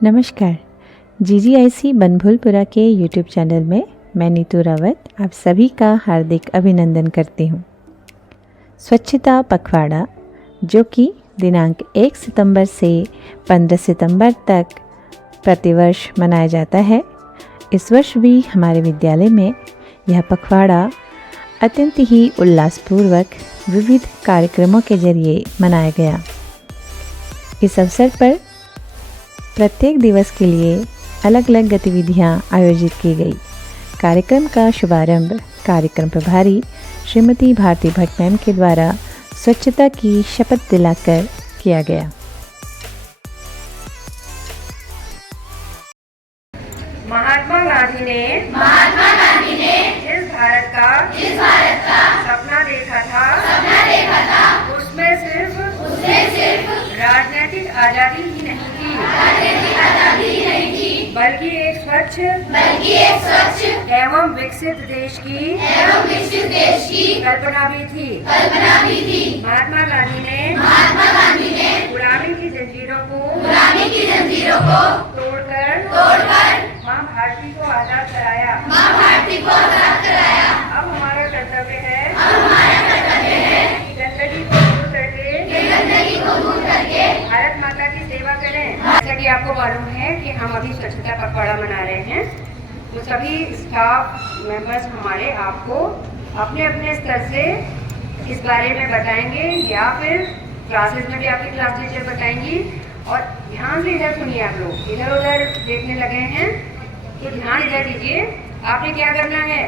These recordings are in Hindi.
नमस्कार। GGIC बनभूलपुरा के यूट्यूब चैनल में मैं नीतू रावत आप सभी का हार्दिक अभिनंदन करती हूँ। स्वच्छता पखवाड़ा जो कि दिनांक 1 सितंबर से 15 सितंबर तक प्रतिवर्ष मनाया जाता है, इस वर्ष भी हमारे विद्यालय में यह पखवाड़ा अत्यंत ही उल्लासपूर्वक विविध कार्यक्रमों के जरिए मनाया गया। इस अवसर पर प्रत्येक दिवस के लिए अलग अलग गतिविधियां आयोजित की गई। कार्यक्रम का शुभारंभ कार्यक्रम प्रभारी श्रीमती भारती भट्ट मैम के द्वारा स्वच्छता की शपथ दिलाकर किया गया। महात्मा गांधी ने जिस भारत का सपना देखा था उसमें सिर्फ राजनीतिक आजादी ही नहीं थी बल्कि एक स्वच्छ एवं विकसित देश की कल्पना भी थी। महात्मा गांधी ने गुलामी की जंजीरों को तोड़कर माँ भारती को आजाद कराया। अब हमारा कर्तव्य है कि गंदगी को दूर करके भारत माता की सेवा करें। जैसा कि आपको मालूम है कि हम अभी स्वच्छता पखवाड़ा मना रहे हैं, तो सभी स्टाफ मेंबर्स हमारे आपको अपने अपने स्तर से इस बारे में बताएंगे या फिर क्लासेस में भी आपकी क्लास टीचर बताएंगी। और ध्यान से इधर सुनिए, आप लोग इधर उधर देखने लगे हैं तो ध्यान इधर दीजिए। आपने क्या करना है,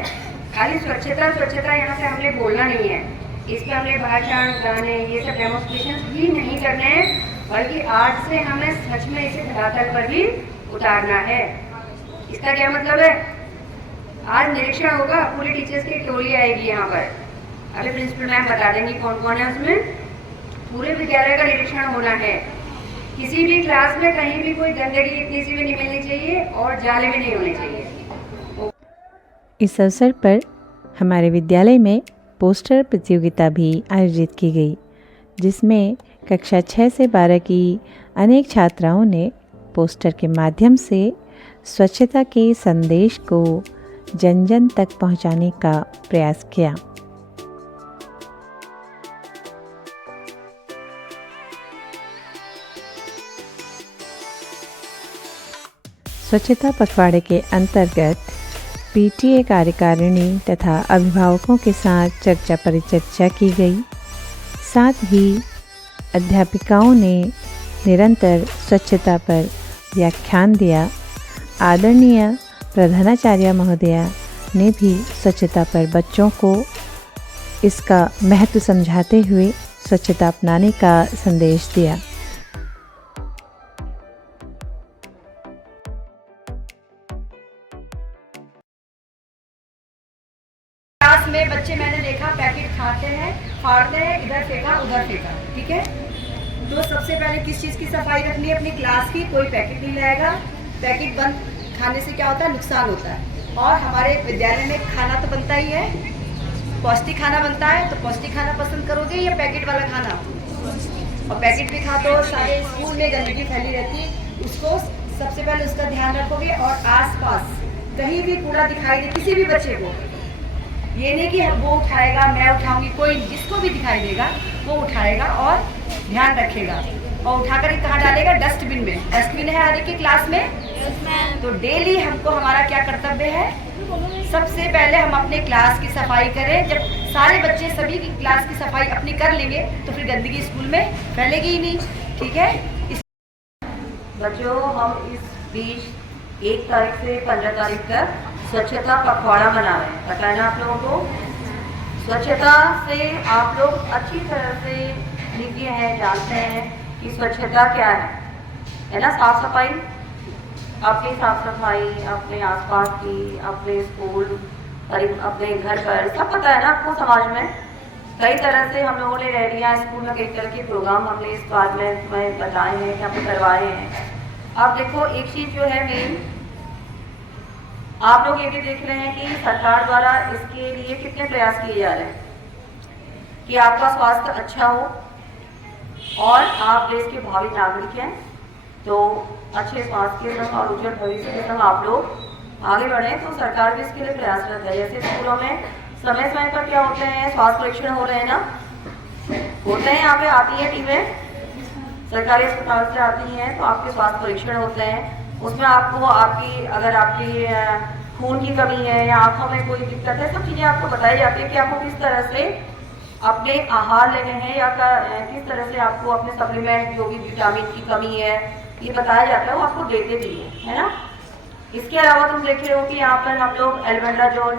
खाली स्वच्छता यहाँ से हमने बोलना नहीं है, इस पर हमने भाषण गाने ये सब डेमोन्स्ट्रेशन भी नहीं करने हैं, बल्कि आज से हमें सच में इसे धरातल पर भी उतारना है। इसका क्या मतलब है, आज निरीक्षण होगा, पूरी टीचर्स की टोली आएगी यहाँ पर। अभी प्रिंसिपल मैम बता देंगी कौन कौन है उसमें। पूरे विद्यालय का निरीक्षण होना है। किसी भी क्लास में कहीं भी कोई गंदगी इतनी सी भी नहीं मिलनी चाहिए और जाले भी नहीं होने चाहिए। इस अवसर पर हमारे विद्यालय में पोस्टर प्रतियोगिता भी आयोजित की गई, जिसमें कक्षा 6 से 12 की अनेक छात्राओं ने पोस्टर के माध्यम से स्वच्छता के संदेश को जन जन तक पहुंचाने का प्रयास किया। स्वच्छता पखवाड़े के अंतर्गत PTA कार्यकारिणी तथा अभिभावकों के साथ चर्चा परिचर्चा की गई। साथ ही अध्यापिकाओं ने निरंतर स्वच्छता पर व्याख्यान दिया। आदरणीय प्रधानाचार्य महोदया ने भी स्वच्छता पर बच्चों को इसका महत्व समझाते हुए स्वच्छता अपनाने का संदेश दिया। में बच्चे मैंने देखा पैकेट खाते हैं, फाड़ते हैं, इधर फेंका उधर फेंका, ठीक है। तो सबसे पहले किस चीज़ की सफाई रखनी है, अपनी क्लास की। कोई पैकेट नहीं लाएगा। पैकेट बंद खाने से क्या होता है, नुकसान होता है। और हमारे विद्यालय में खाना तो बनता ही है, पौष्टिक खाना बनता है। तो पौष्टिक खाना पसंद करोगे या पैकेट वाला खाना? और पैकेट भी खा तो सारे स्कूल में गंदगी फैली रहती है, उसको सबसे पहले उसका ध्यान रखोगे। और आसपास कहीं भी कूड़ा दिखाई दे किसी भी बच्चे को, ये नहीं कि वो उठाएगा मैं उठाऊंगी, कोई जिसको भी दिखाई देगा वो उठाएगा और ध्यान रखेगा और उठाकर कहाँ डालेगा, डस्टबिन में। डस्टबिन है हर एक की क्लास में। तो डेली हमको हमारा क्या कर्तव्य है, सबसे पहले हम अपने क्लास की सफाई करें। जब सारे बच्चे सभी की क्लास की सफाई अपनी कर लेंगे तो फिर गंदगी स्कूल में फैलेगी ही नहीं, ठीक है। बच्चों, हम इस बीच 1 तारीख से 15 तारीख तक स्वच्छता पखवाड़ा मना रहे हैं। पता है ना आप लोगों को, स्वच्छता से आप लोग अच्छी तरह से लिखे हैं, जानते हैं कि स्वच्छता क्या है ना। साफ सफाई, अपनी साफ सफाई, अपने आसपास की, अपने स्कूल, अपने घर पर, सब पता है ना आपको। समाज में कई तरह से हम लोगों ने रैलियाँ, स्कूल में कई तरह के प्रोग्राम हमने इस बात में बताए हैं कि हमने करवाए हैं। अब देखो, एक चीज़ जो है मेन, आप लोग ये भी देख रहे हैं कि सरकार द्वारा इसके लिए कितने प्रयास किए जा रहे हैं कि आपका स्वास्थ्य अच्छा हो और आप देश के भावी नागरिक हैं। तो अच्छे स्वास्थ्य के संग और उज्जवल भविष्य के संग आप लोग आगे बढ़े। तो सरकार भी इसके लिए प्रयासरत है। जैसे स्कूलों में समय समय पर क्या होते हैं, स्वास्थ्य परीक्षण हो रहे हैं ना, होते हैं, यहाँ पे आती है टीमें, सरकारी अस्पताल से आती हैं, तो आपके स्वास्थ्य परीक्षण होते हैं। उसमें आपको आपकी अगर आपकी खून की कमी है या आंखों में कोई दिक्कत है, सब चीज़ें आपको बताई जाती है कि आपको किस तरह से अपने आहार लेने हैं या किस तरह से आपको अपने सप्लीमेंट जो भी विटामिन की कमी है ये बताया जाता है, वो आपको देते भी है ना। इसके अलावा तुम देख रहे हो कि यहाँ पर हम लोग एल्बेंडाजोल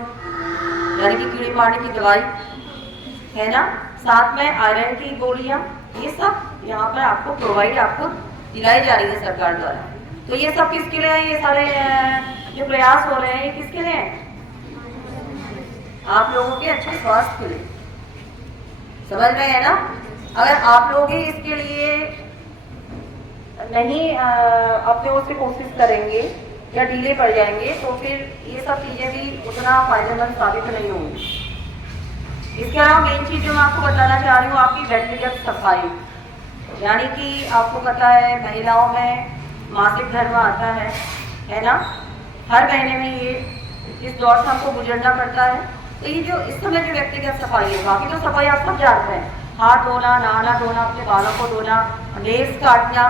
यानी कि कीड़े मारने की दवाई है ना, साथ में आयरन की गोलियाँ, ये सब यहाँ पर आपको प्रोवाइड आपको दिलाई जा रही है सरकार द्वारा। तो ये सब किसके लिए है, ये सारे जो प्रयास हो रहे हैं ये किसके लिए हैं, आप लोगों के अच्छे स्वास्थ्य के लिए। समझ में है ना। अगर आप लोग ही इसके लिए नहीं अपने ओर से कोशिश करेंगे या ढीले पड़ जाएंगे तो फिर ये सब चीज़ें भी उतना फायदेमंद साबित नहीं होंगी। इसके अलावा मेन चीज़ जो मैं आपको बताना चाह रही हूँ, आपकी व्यक्तिगत सफाई, यानी कि आपको पता है महिलाओं में मासिक धर्म आता है ना, हर महीने में ये इस दौर से हमको गुजरना पड़ता है। तो ये जो इस समय जो व्यक्तिगत सफाई है, बाकी तो सफाई आप सब जानते हैं, हाथ धोना, नहाना धोना, अपने बालों को धोना, नेल्स काटना,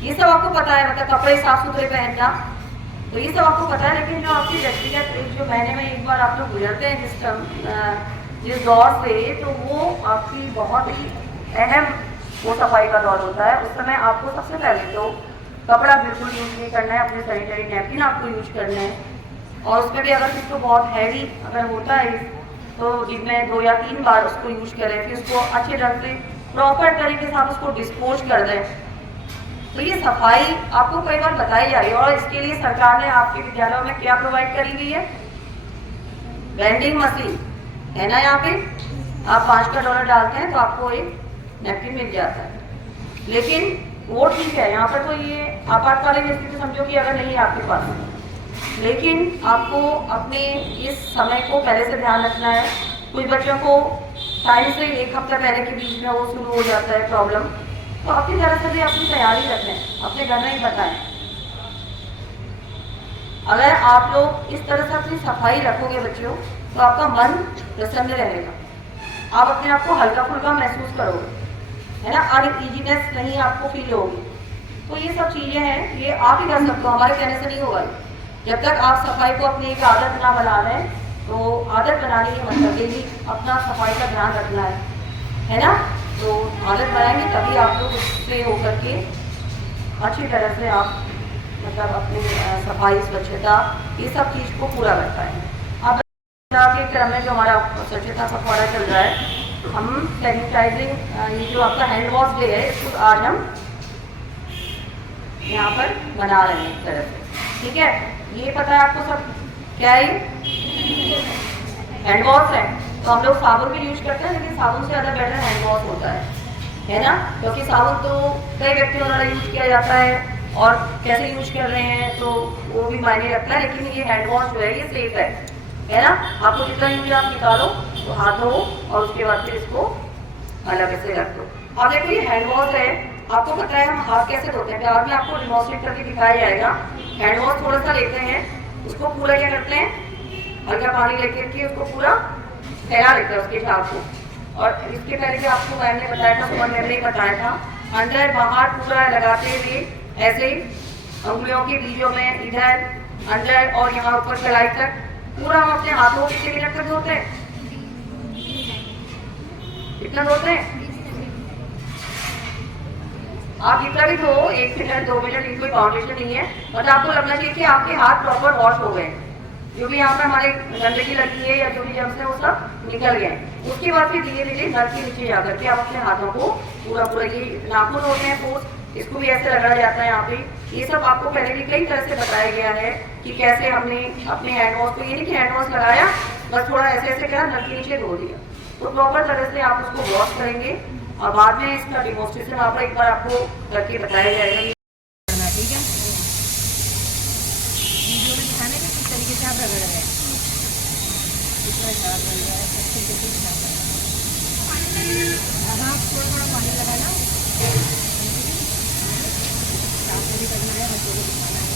ये सब आपको पता है, मतलब कपड़े साफ सुथरे पहनना, तो ये सब आपको पता है। लेकिन जो आपकी व्यक्तिगत जो महीने में एक बार आप लोग गुजरते हैं जिस दौर से, तो वो आपकी बहुत ही अहम वो सफाई का दौर होता है। उस समय आपको सबसे पहले तो कपड़ा बिल्कुल यूज नहीं करना है, अपने सैनिटरी नैपकिन आपको यूज करना है, और उसमें भी अगर किसको बहुत हैवी अगर होता है तो दिन में 2 या 3 बार उसको यूज करें, फिर उसको अच्छे ढंग से प्रॉपर तरीके से आप उसको डिस्पोज कर दें। तो ये सफाई आपको कई बार बताई जा रही है, और इसके लिए सरकार ने आपके विद्यालयों में क्या प्रोवाइड करी हुई है, वेंडिंग मशीन है ना। यहाँ पे आप $5 का डालते हैं तो आपको एक नैपकिन मिल जाता है। लेकिन वो ठीक है, यहाँ पर तो ये आपातकालीन स्थिति समझो कि अगर नहीं है आपके पास, लेकिन आपको अपने इस समय को पहले से ध्यान रखना है। कुछ बच्चों को टाइम से 1 हफ्ता पहले के बीच में वो शुरू हो जाता है प्रॉब्लम, तो अपनी तरह से भी अपनी तैयारी रखें, अपने घर में ही बताएं। अगर आप लोग इस तरह से अपनी सफाई रखोगे बच्चों, तो आपका मन प्रसन्न रहेगा, आप अपने आप को हल्का फुल्का महसूस करोगे, है ना, अनईजीनेस नहीं आपको फील होगी। तो ये सब चीज़ें हैं, ये आप ही कर सकते हो, हमारे कहने से नहीं होगा। जब तक आप सफाई को अपनी एक आदत ना बना लें, तो आदत बनाने के मतलब डेली अपना सफाई का ध्यान रखना है ना। तो आदत बनाएंगे तभी आप लोग उससे होकर के अच्छी तरह से आप मतलब अपनी सफाई स्वच्छता ये सब चीज़ को पूरा कर पाएंगे। अब के क्रम में जो हमारा स्वच्छता पखवाड़ा चल रहा है, हम सैनिटाइजिंग ये जो आपका हैंड वॉश डे है, इसको आज हम यहाँ पर बना रहे हैं इस तरह से, ठीक है। ये पता है आपको सब क्या है, हैंड वॉश है। तो हम लोग साबुन भी यूज करते हैं, लेकिन साबुन से ज़्यादा बेटर हैंड वॉश होता है ना, क्योंकि साबुन तो कई व्यक्तियों द्वारा यूज किया जाता है और कैसे यूज कर रहे हैं तो वो भी मायने रखता है। लेकिन ये हैंड वॉश जो है ये सेफ है ना। आपको जितना यूज आप निकालो तो हाथ धो और उसके बाद फिर इसको अलग से रख दो। अब देखो ये हैंड वॉश है, आपको पता है हम हाथ कैसे धोते हैं, बाद में आपको डिमॉन्स्ट्रेट करके दिखाया जाएगा। हैंड वॉश थोड़ा सा लेते हैं, उसको पूरा क्या करते हैं, हल्का पानी लेकर के उसको पूरा फैला लेते हैं उसके छाप को। और इसके पहले भी आपको मैम ने बताया था, सुमन मैम ने बताया था, अंदर बाहर पूरा लगाते हुए ऐसे उंगलियों के बीजों में इधर अंदर और यहाँ ऊपर कलाई तक पूरा हम अपने हाथों को कितने मिनट तक धोते हैं, कितना धोते हैं आप जितना भी धो, 1 मिनट 2 मिनट, इनकी कोई बाउंडेशन नहीं है। मतलब आपको लगना चाहिए कि आपके हाथ प्रॉपर वॉश हो गए, जो भी यहाँ पर हमारे गंदगी लगी है या जो भी जर्म्स है वो सब निकल गए। उसके बाद फिर धीरे धीरे नल के नीचे जाकर के आप अपने हाथों को पूरा ये नाखून होते हैं पोस्ट, इसको भी ऐसे लगाया जाता है यहाँ पे। ये सब आपको पहले भी कई तरह से बताया गया है कि कैसे हमने अपने हैंड वॉश को, ये नहीं कि हैंड वॉश लगाया बस थोड़ा ऐसे ऐसे करा नल के नीचे धो दिया, तो प्रॉपर तरह से आप उसको वॉश करेंगे और बाद में इसका डिमॉन्स्ट्रेशन आप एक बार आपको करके बताया जाएगा। ठीक है, वीडियो में दिखाने में किस तरीके से आप रगड़ रहे हैं, कितना साफ बन रहा है, अच्छे से साफ बन रहा है। अब आप थोड़ा थोड़ा पानी लगाना, भी करना है, बच्चों को दिखाना है।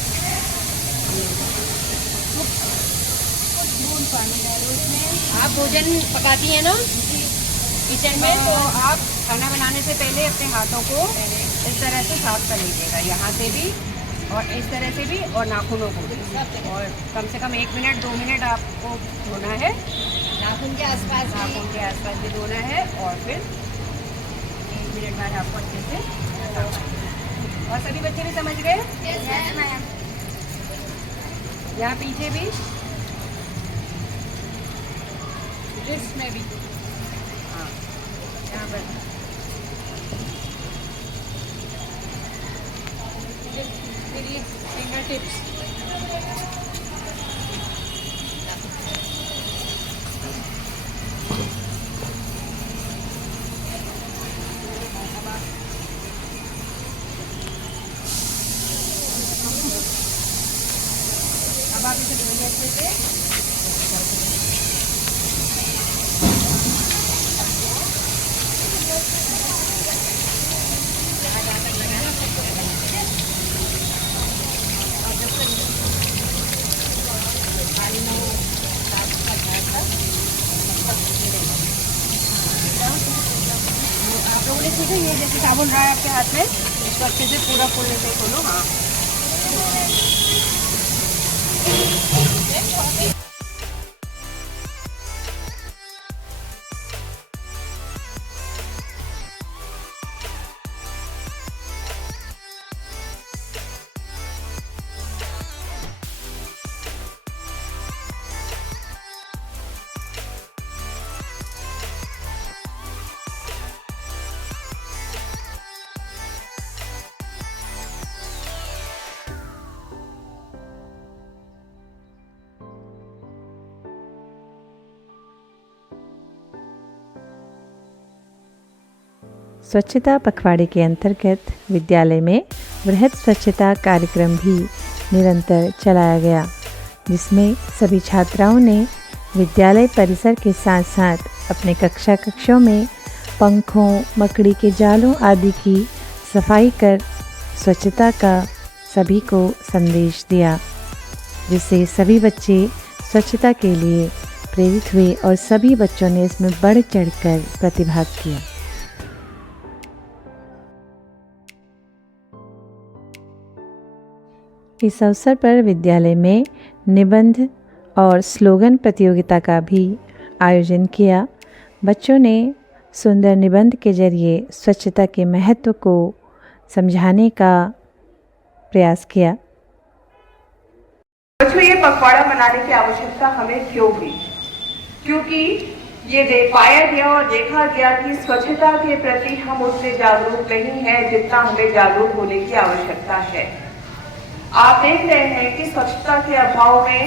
कुछ बूंद पानी डालो इसमें। आप भोजन पकाती हैं ना किचन में, तो आप खाना बनाने से पहले अपने हाथों को इस तरह से साफ कर लीजिएगा, यहाँ से भी और इस तरह से भी, और नाखूनों को भी। और कम से कम 1 मिनट 2 मिनट आपको धोना है, नाखून के आसपास भी धोना है। और फिर 1 मिनट बाद आपको अच्छे से साफ करना है। और सभी बच्चे भी समझ गए? Yes ma'am. यहाँ पीछे भी, इसमें भी, हाँ यहाँ पर फिंगर टिप्स। अब आप इसे धोइए अच्छे से। आप लोगों ने सीखा ये जैसे साबुन रहा है आपके हाथ में, इसको अच्छे से पूरा फूलने से खोलो। हाँ स्वच्छता पखवाड़े के अंतर्गत विद्यालय में वृहद स्वच्छता कार्यक्रम भी निरंतर चलाया गया, जिसमें सभी छात्राओं ने विद्यालय परिसर के साथ साथ अपने कक्षों में पंखों, मकड़ी के जालों आदि की सफाई कर स्वच्छता का सभी को संदेश दिया, जिससे सभी बच्चे स्वच्छता के लिए प्रेरित हुए और सभी बच्चों ने इसमें बढ़ चढ़कर प्रतिभाग किया। इस अवसर पर विद्यालय में निबंध और स्लोगन प्रतियोगिता का भी आयोजन किया। बच्चों ने सुंदर निबंध के जरिए स्वच्छता के महत्व को समझाने का प्रयास किया। बच्चों, ये पखवाड़ा मनाने की आवश्यकता हमें क्यों हुई? क्योंकि ये पाया गया और देखा गया कि स्वच्छता के प्रति हम उतने जागरूक नहीं हैं जितना हमें जागरूक होने की आवश्यकता है। आप देख रहे हैं कि स्वच्छता के अभाव में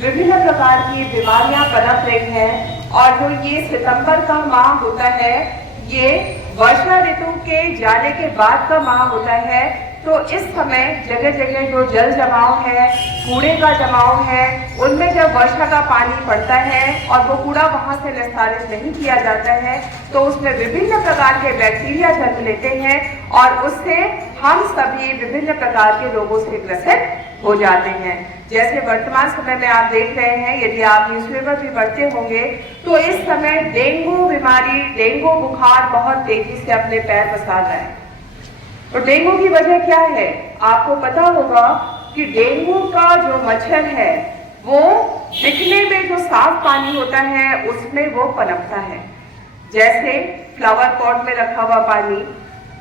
विभिन्न प्रकार की बीमारियां पनप रही हैं, और जो ये सितंबर का माह होता है, ये वर्षा ऋतु के जाने के बाद का माह होता है। तो इस समय जगह जगह जो जल जमाव है, कूड़े का जमाव है, उनमें जब वर्षा का पानी पड़ता है और वो कूड़ा वहां से निस्तारित नहीं किया जाता है, तो उसमें विभिन्न प्रकार के बैक्टीरिया जन्म लेते हैं और उससे हम सभी विभिन्न प्रकार के रोगों से ग्रसित हो जाते हैं। जैसे वर्तमान समय में आप देख रहे हैं, यदि आप न्यूज़पेपर भी पढ़ते होंगे, तो इस समय डेंगू बीमारी, डेंगू बुखार बहुत तेजी से अपने पैर पसार रहा है। तो डेंगू की वजह क्या है? आपको पता होगा कि डेंगू का जो मच्छर है वो दिखने में जो साफ पानी होता है उसमें वो पनपता है। जैसे फ्लावर पॉट में रखा हुआ पानी,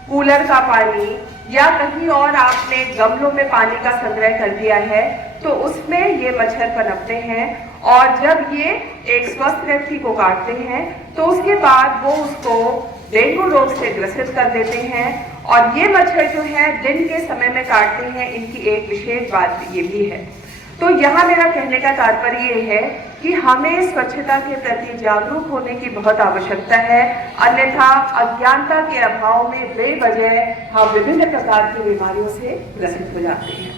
कूलर का पानी, या कहीं और आपने गमलों में पानी का संग्रह कर दिया है, तो उसमें ये मच्छर पनपते हैं। और जब ये एक स्वस्थ व्यक्ति को काटते हैं तो उसके बाद वो उसको डेंगू रोग से ग्रसित कर देते हैं। और ये मच्छर जो है दिन के समय में काटते हैं। इनकी एक विशेष बात ये भी है। तो यहाँ मेरा कहने का तात्पर्य ये है कि हमें स्वच्छता के प्रति जागरूक होने की बहुत आवश्यकता है, अन्यथा अज्ञानता के अभाव में बेवजह हम विभिन्न प्रकार की बीमारियों से ग्रसित हो जाते हैं।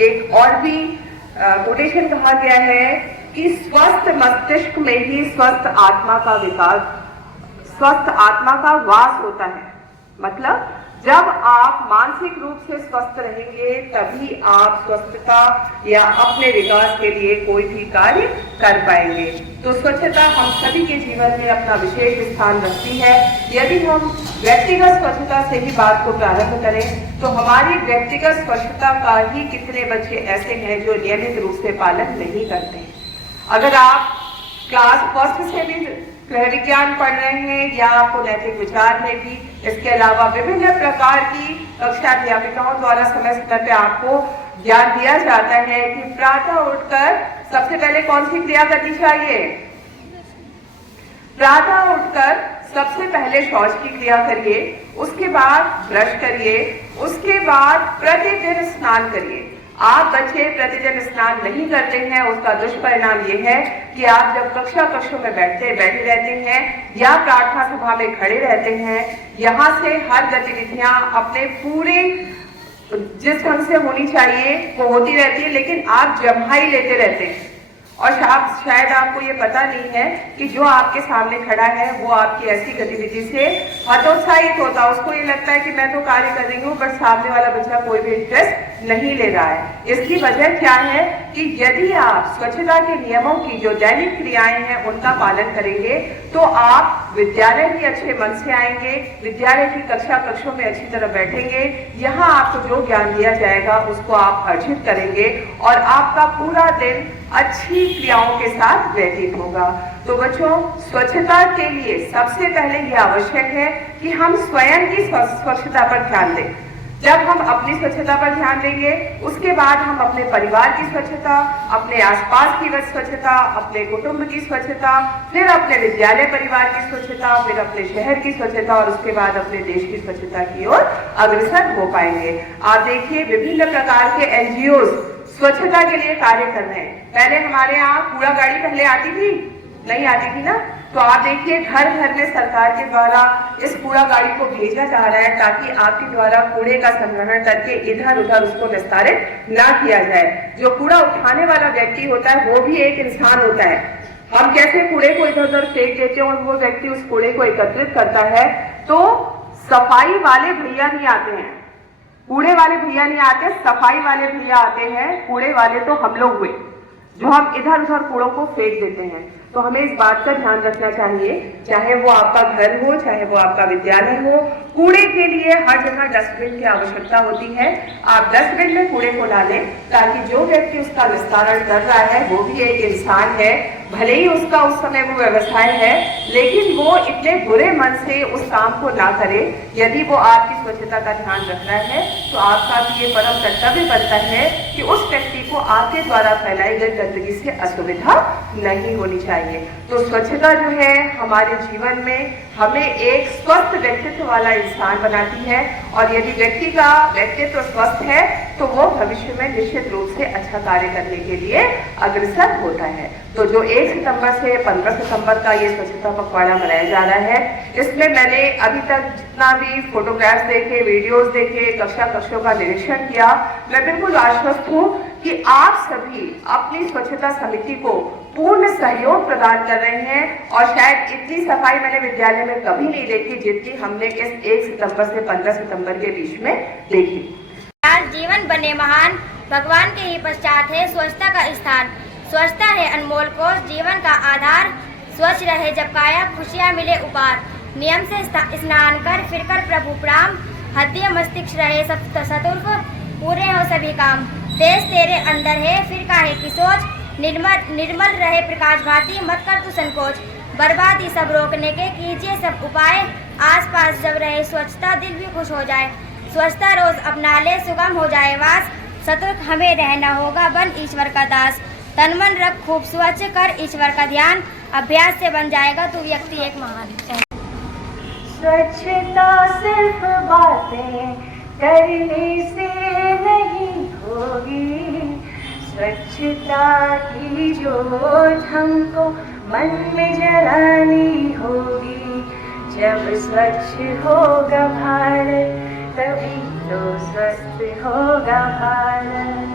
एक और भी कोटेशन कहा गया है कि स्वस्थ मस्तिष्क में ही स्वस्थ आत्मा का विकास, स्वस्थ आत्मा का वास होता है। मतलब जब आप मानसिक रूप से स्वस्थ रहेंगे तभी आप स्वस्थता या अपने विकास के लिए कोई भी कार्य कर पाएंगे। तो स्वच्छता हम सभी के जीवन में अपना विशेष स्थान रखती है। यदि हम व्यक्तिगत स्वच्छता से ही बात को प्रारंभ करें तो हमारी व्यक्तिगत स्वच्छता का ही कितने बच्चे ऐसे हैं जो नियमित रूप से पालन नहीं करते हैं। अगर आप क्लास फर्स्ट से भी गृह विज्ञान पढ़ रहे हैं या आपको नैतिक विचार में भी इसके अलावा विभिन्न प्रकार की कक्षा अध्यापिकाओं द्वारा समय समय पे आपको ज्ञान दिया जाता है कि प्रातः उठकर सबसे पहले कौन सी क्रिया करनी चाहिए। प्रातः उठकर सबसे पहले शौच की क्रिया करिए, उसके बाद ब्रश करिए, उसके बाद प्रतिदिन स्नान करिए। आप बच्चे प्रतिदिन स्नान नहीं करते हैं, उसका दुष्परिणाम ये है कि आप जब कक्षों में बैठे रहते हैं या प्रार्थना सभा में खड़े रहते हैं, यहाँ से हर गतिविधियां अपने पूरे जिस ढंग से होनी चाहिए वो होती रहती है, लेकिन आप जम्हाई लेते रहते हैं और शायद आपको ये पता नहीं है कि जो आपके सामने खड़ा है वो आपकी ऐसी गतिविधि से हतोत्साहित होता है। उसको ये लगता है कि मैं तो कार्य कर रही हूँ बट सामने वाला बच्चा कोई भी इंटरेस्ट नहीं ले रहा है। इसकी वजह क्या है कि यदि आप स्वच्छता के नियमों की जो दैनिक क्रियाएं हैं उनका पालन करेंगे तो आप विद्यालय भी अच्छे मन से आएंगे, विद्यालय की कक्षों में अच्छी तरह बैठेंगे, यहाँ आपको जो ज्ञान दिया जाएगा उसको आप अर्जित करेंगे और आपका पूरा दिन अच्छी क्रियाओं के साथ व्यतीत होगा। तो बच्चों, स्वच्छता के लिए सबसे पहले ये आवश्यक है कि हम स्वयं की स्वच्छता पर ध्यान दें। जब हम अपनी स्वच्छता पर ध्यान देंगे उसके बाद हम अपने परिवार की स्वच्छता, अपने आसपास की स्वच्छता, अपने कुटुंब की स्वच्छता, फिर अपने विद्यालय परिवार की स्वच्छता, फिर अपने शहर की स्वच्छता और उसके बाद अपने देश की स्वच्छता की ओर अग्रसर हो पाएंगे। आप देखिए विभिन्न प्रकार के NGOs स्वच्छता के लिए कार्य कर रहे हैं। पहले हमारे यहाँ कूड़ा गाड़ी पहले आती थी, नहीं आती थी ना, तो आप देखिए घर घर में सरकार के द्वारा इस कूड़ा गाड़ी को भेजा जा रहा है ताकि आपके द्वारा कूड़े का संग्रहण करके इधर उधर उसको निस्तारित ना किया जाए। जो कूड़ा उठाने वाला व्यक्ति होता है वो भी एक इंसान होता है। हम कैसे कूड़े को इधर उधर फेंक देते हैं और वो व्यक्ति उस कूड़े को एकत्रित करता है, तो सफाई वाले भैया नहीं आते हैं, कूड़े वाले भैया नहीं आते, सफाई वाले भैया आते हैं। कूड़े वाले तो हम लोग हुए जो हम इधर उधर कूड़ों को फेंक देते हैं। तो हमें इस बात का ध्यान रखना चाहिए, चाहे वो आपका घर हो, चाहे वो आपका विद्यालय हो, कूड़े के लिए हर जगह डस्टबिन की आवश्यकता होती है। आप डस्टबिन में कूड़े को डालें ताकि जो व्यक्ति उसका निस्तारण कर रहा है वो भी एक इंसान है, भले ही उसका उस समय वो व्यवसाय है, लेकिन वो इतने बुरे मन से उस काम को ना करे। यदि वो आपकी स्वच्छता का ध्यान रख रहा है तो आपका भी ये परम कर्तव्य बनता है कि उस व्यक्ति को आपके द्वारा फैलाई गई गंदगी से असुविधा नहीं होनी चाहिए। तो स्वच्छता जो है हमारे जीवन में हमें एक स्वस्थ व्यक्तित्व वाला इंसान बनाती है और यदि व्यक्ति का व्यक्तित्व स्वस्थ है तो वो भविष्य में निश्चित रूप से अच्छा कार्य करने के लिए अग्रसर होता है। तो जो 1 सितंबर से 15 सितंबर का ये स्वच्छता पखवाड़ा मनाया जा रहा है, इसमें मैंने अभी तक जितना भी फोटोग्राफ्स देखे, वीडियोस देखे, कक्षों का निरीक्षण किया, मैं बिल्कुल आश्वस्त हूँ कि आप सभी अपनी स्वच्छता समिति को पूर्ण सहयोग प्रदान कर रहे हैं और शायद इतनी सफाई मैंने विद्यालय में कभी नहीं देखी जितनी हमने इस 1 सितंबर से 15 सितंबर के बीच में देखी। आज जीवन बने महान, भगवान के ही पश्चात है स्वच्छता का स्थान। स्वच्छता है अनमोल कोष, जीवन का आधार। स्वच्छ रहे जब काया, खुशियाँ मिले उपहार। नियम से स्नान कर फिर कर प्रभु प्रणाम। हृदय मस्तिष्क रहे सतुर्फ, पूरे हो सभी काम। देश तेरे अंदर है फिर काहे की सोच, निर्मल रहे प्रकाश भांति, मत कर तू संकोच। बर्बादी सब रोकने के कीजिए सब उपाय। आसपास जब रहे स्वच्छता दिल भी खुश हो जाए। स्वच्छता रोज अपना ले सुगम हो जाए वास। सतर्क हमें रहना होगा बन ईश्वर का दास। तन मन रख खूब स्वच्छ कर ईश्वर का ध्यान। अभ्यास से बन जाएगा तू व्यक्ति एक महान। स्वच्छता सिर्फ बातें करने से नहीं होगी, स्वच्छता की जो हमको मन में जलानी होगी। जब स्वच्छ होगा भारत तभी तो स्वस्थ होगा भारत।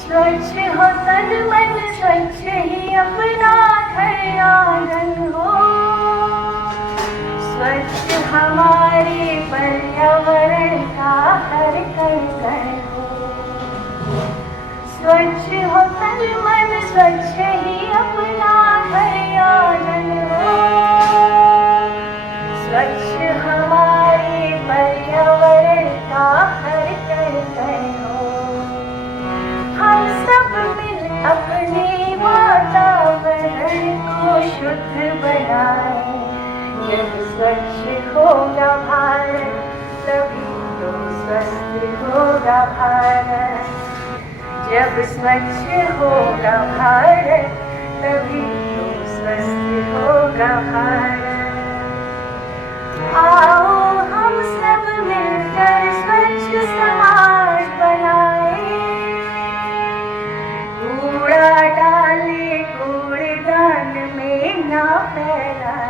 स्वच्छ हो तन मन, स्वच्छ ही अपना घर आंगन हो। स्वच्छ हमारे पर्यावरण का हर कण कण हो। स्वच्छ हो तन मन, स्वच्छ ही अपना घर आंगन हो। स्वच्छ हमारे पर्यावरण का हर कण कण हो। हम सब मिल अपने वातावरण को शुद्ध बनाएं। जब स्वच्छ होगा भारत, तभी तो स्वस्थ होगा भारत। जब स्वच्छ होगा भारत, तभी तो स्वस्थ होगा भारत। आओ हम सब मिलकर स्वच्छ समाज बनाएं। कूड़ा डाले कूड़ेदान में ना फैलाएं।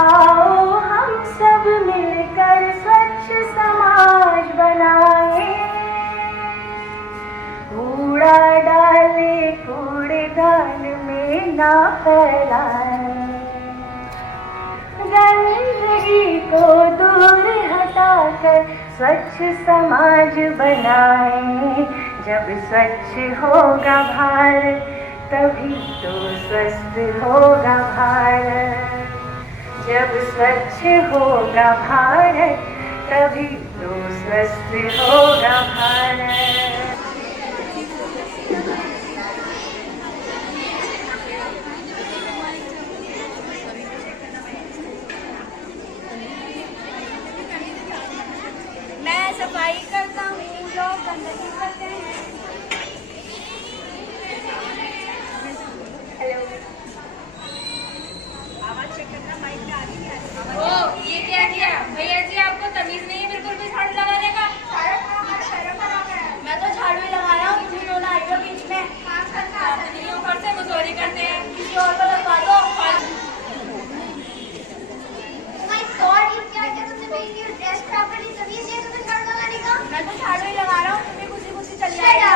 आओ हम सब मिलकर स्वच्छ समाज बनाएं। कूड़ा डाले कूड़ेदान में ना फैलाएं। गंदगी को दूर हटाकर स्वच्छ समाज बनाएं। जब स्वच्छ होगा भारत, तभी तो स्वस्थ होगा भारत। जब स्वच्छ होगा भारत, तभी तो स्वस्थ होगा भारत। मैं सफाई करता हूँ, लोग गंदगी करते हैं। आवाज चेक करना, माइक में आ रही है। ओ, ये क्या किया भैया जी? आपको तमीज नहीं है बिल्कुल भी झाड़ू लगाने का? मैं तो झाड़ू ही लगा रहा हूँ, तुम दोनों आई हो बीच में। नहीं ऊपर से मुजोरी करते हैं। किसी और को लगवा दो। मैं तो झाड़ू ही लगा रहा हूँ, तुम्हें खुशी चल जाएगा।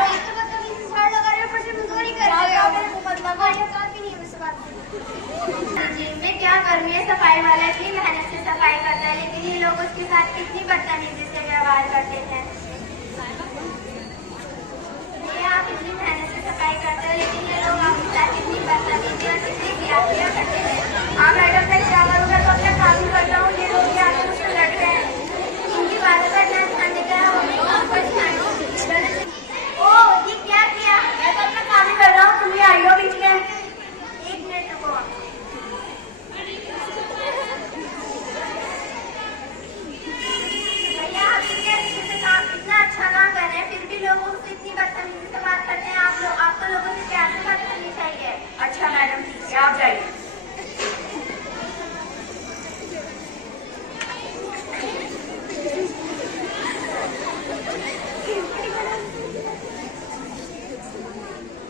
मैं क्या करूँ, ये सफाई वाला इतनी मेहनत से सफाई करता है, लेकिन ये लोग उसके साथ कितनी बदतमीजी से व्यवहार करते हैं। ये आप इतनी मेहनत से सफाई करते हैं, लेकिन ये लोग आपके साथ कितनी बदतमीजी और कितनी गिरातियाँ करते हैं। हाँ मैडम, मैं क्या करूँ, मैं तो अपना काम ही कर रहा हूँ। ये लोग यहाँ से मुझसे लड़ रहे हैं, इनकी बातों पर ध्यान देते हैं। ओह, ये क्या किया? मैं तो अपना काम ही कर रहा हूँ, तुम ही आई हो बीच में। एक मिनट रुको। भैया, आप इतना अच्छा काम कर रहे हैं, फिर भी लोगों से इतनी बदतमीजी से बात करते हैं। आपको लोगों से कैसे बात करनी चाहिए? अच्छा मैडम, ठीक है, आप जाइए।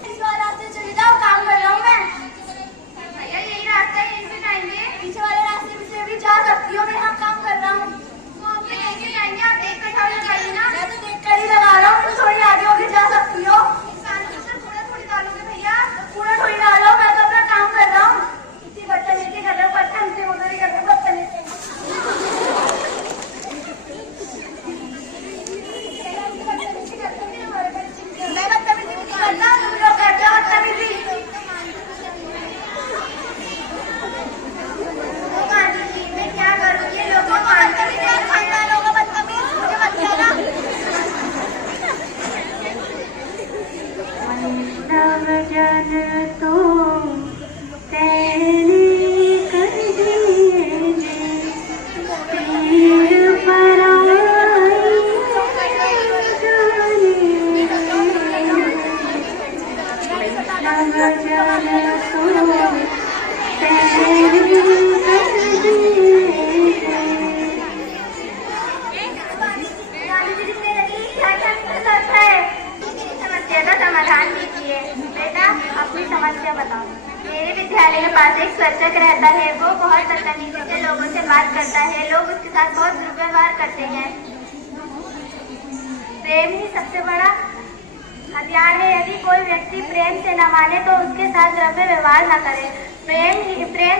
इस बार रास्ते चले जाओ, काम कर रहा हूँ मैं। भैया, यही रास्ता है, यहीं से जाएंगे। पीछे वाले रास्ते से भी जा सकती हो, मैं यहाँ काम कर रहा हूँ। तो आप यहीं से जाएंगे, आप देख कर झाड़ू लगाइए ना। मैं तो देख कर ही लगा रहा हूँ, तो थोड़ी आगे होके जा सकती हो। कूड़ा थोड़ी डालोगे भैया? कूड़ा थोड़ी डालो, मैं तो अपना काम कर रहा हूँ। इतनी बदतमीजी कर रहे हो, बदतमीजी उधर ही कर रहे हो, बदतमीजी। मैं बदतमीजी नहीं करता, तुम लोग करते हो बदतमीजी। मैं क्या करूँ, ये लोगों को बदतमीजी और खानदानों को बदतमीज, मुझे मत कहना। जन तो तेरी कर दिए पीर पर समस्या का समाधान कीजिए। बेटा, अपनी समस्या बताओ। मेरे विद्यालय के पास एक शिक्षक रहता है, वो बहुत बदतमीजी से लोगों से बात करता है। लोग उसके साथ बहुत दुर्व्यवहार करते हैं। प्रेम ही सबसे बड़ा हथियार है। यदि कोई व्यक्ति प्रेम से न माने तो उसके साथ द्रव्य व्यवहार न करे। प्रेम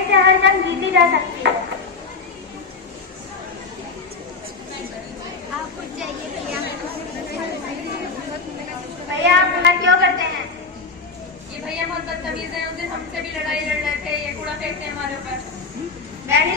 से हर जंग जीती जा सकती है। आप कुछ चाहिए भैया? भैया आप गुनाह क्यों करते हैं? ये भैया बहुत बदतमीज है, उस दिन हमसे भी लड़ाई लड़ रहे थे, ये कूड़ा फेंकते हैं हमारे ऊपर। मैं नहीं